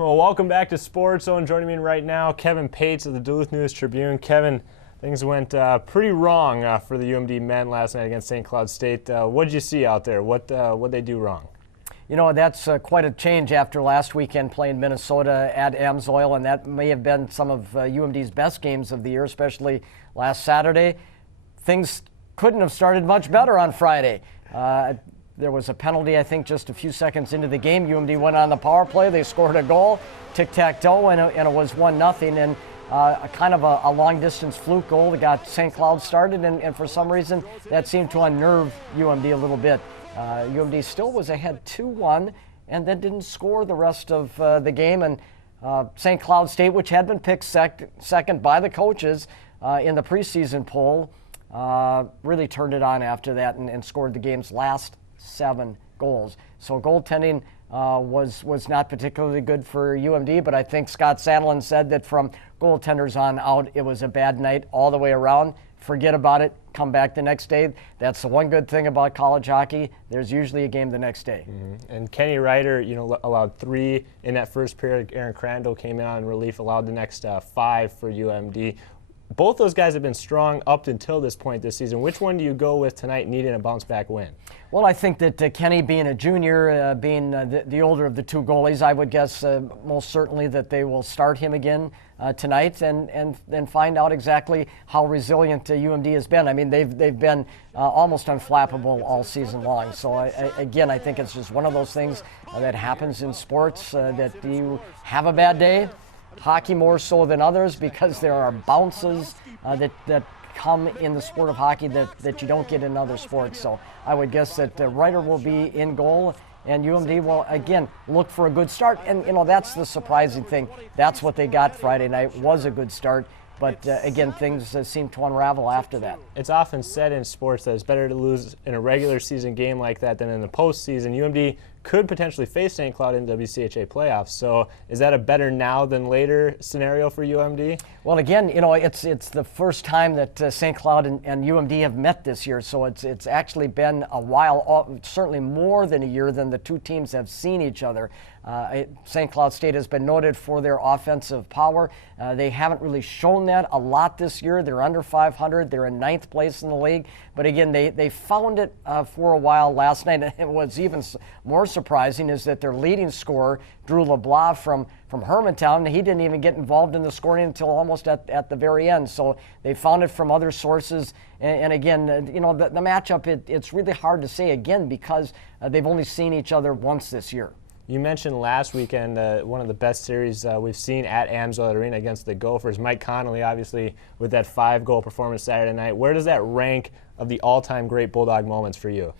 Well, welcome back to Sports Zone. Joining me right now, Kevin Ppates of the Duluth News-Tribune. Kevin, things went pretty wrong for the UMD men last night against St. Cloud State. What did you see out there? What did they do wrong? You know, that's quite a change after last weekend playing Minnesota at Amsoil, and that may have been some of UMD's best games of the year, especially last Saturday. Things couldn't have started much better on Friday. There was a penalty, I think, just a few seconds into the game. UMD went on the power play. They scored a goal, tic-tac-toe, and it was 1-0. And a kind of a long-distance fluke goal that got St. Cloud started, and for some reason that seemed to unnerve UMD a little bit. UMD still was ahead 2-1 and then didn't score the rest of the game. And St. Cloud State, which had been picked second by the coaches in the preseason poll, really turned it on after that and scored the game's last 7 goals. So goaltending was not particularly good for UMD, but I think Scott Sandlin said that from goaltenders on out, it was a bad night all the way around. Forget about it. Come back the next day. That's the one good thing about college hockey. There's usually a game the next day. Mm-hmm. And Kenny Ryder, allowed 3 in that first period. Aaron Crandall came in on relief, allowed the next 5 for UMD. Both those guys have been strong up until this point this season. Which one do you go with tonight needing a bounce-back win? Well, I think that Kenny, being a junior, being the older of the 2 goalies, I would guess most certainly that they will start him again tonight and find out exactly how resilient UMD has been. I mean, they've been almost unflappable all season long. So, I think it's just one of those things that happens in sports, that you have a bad day. Hockey more so than others, because there are bounces that come in the sport of hockey that you don't get in other sports. So I would guess that Ryder will be in goal, and UMD will again look for a good start. And that's the surprising thing. That's what they got Friday night, was a good start. But again, things seem to unravel after that. It's often said in sports that it's better to lose in a regular season game like that than in the postseason. UMD could potentially face St. Cloud in WCHA playoffs. So is that a better now than later scenario for UMD? Well, again, it's the first time that St. Cloud and UMD have met this year. So it's actually been a while, certainly more than a year than the 2 teams have seen each other. St. Cloud State has been noted for their offensive power. They haven't really shown that a lot this year. They're under 500. They're in 9th place in the league. But again, they found it for a while last night. And what's even more surprising is that their leading scorer, Drew LeBlanc from Hermantown, he didn't even get involved in the scoring until almost at the very end. So they found it from other sources. And again, the matchup, it's really hard to say again because they've only seen each other once this year. You mentioned last weekend one of the best series we've seen at Amsoil Arena against the Gophers. Mike Connolly, obviously, with that 5-goal performance Saturday night. Where does that rank of the all-time great Bulldog moments for you?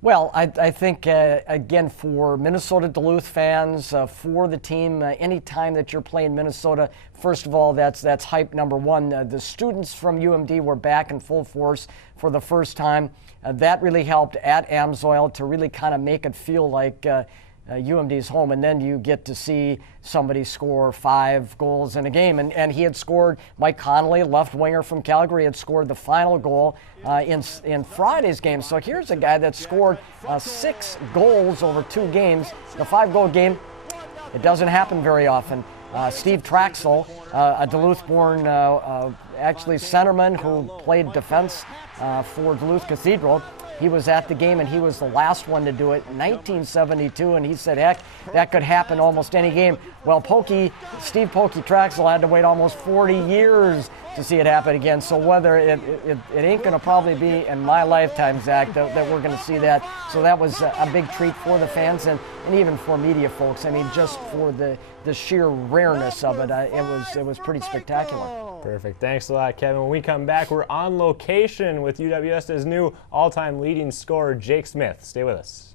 Well, I think, again, for Minnesota Duluth fans, for the team, any time that you're playing Minnesota, first of all, that's hype number one. The students from UMD were back in full force for the first time. That really helped at Amsoil to really kind of make it feel like UMD's home, and then you get to see somebody score 5 goals in a game. And he had scored, Mike Connolly, left winger from Calgary, had scored the final goal in Friday's game. So here's a guy that scored 6 goals over 2 games. The 5-goal game, it doesn't happen very often. Steve Traxel, a Duluth-born actually centerman who played defense for Duluth Cathedral, he was at the game, and he was the last one to do it in 1972, and he said, heck, that could happen almost any game. Well, Steve Pokey Traxel had to wait almost 40 years to see it happen again. So whether it ain't going to probably be in my lifetime, Zach, that we're going to see that. So that was a big treat for the fans and even for media folks. I mean, just for the sheer rareness of it, it was pretty spectacular. Perfect. Thanks a lot, Kevin. When we come back, we're on location with UWS's new all-time leading scorer, Jake Smith. Stay with us.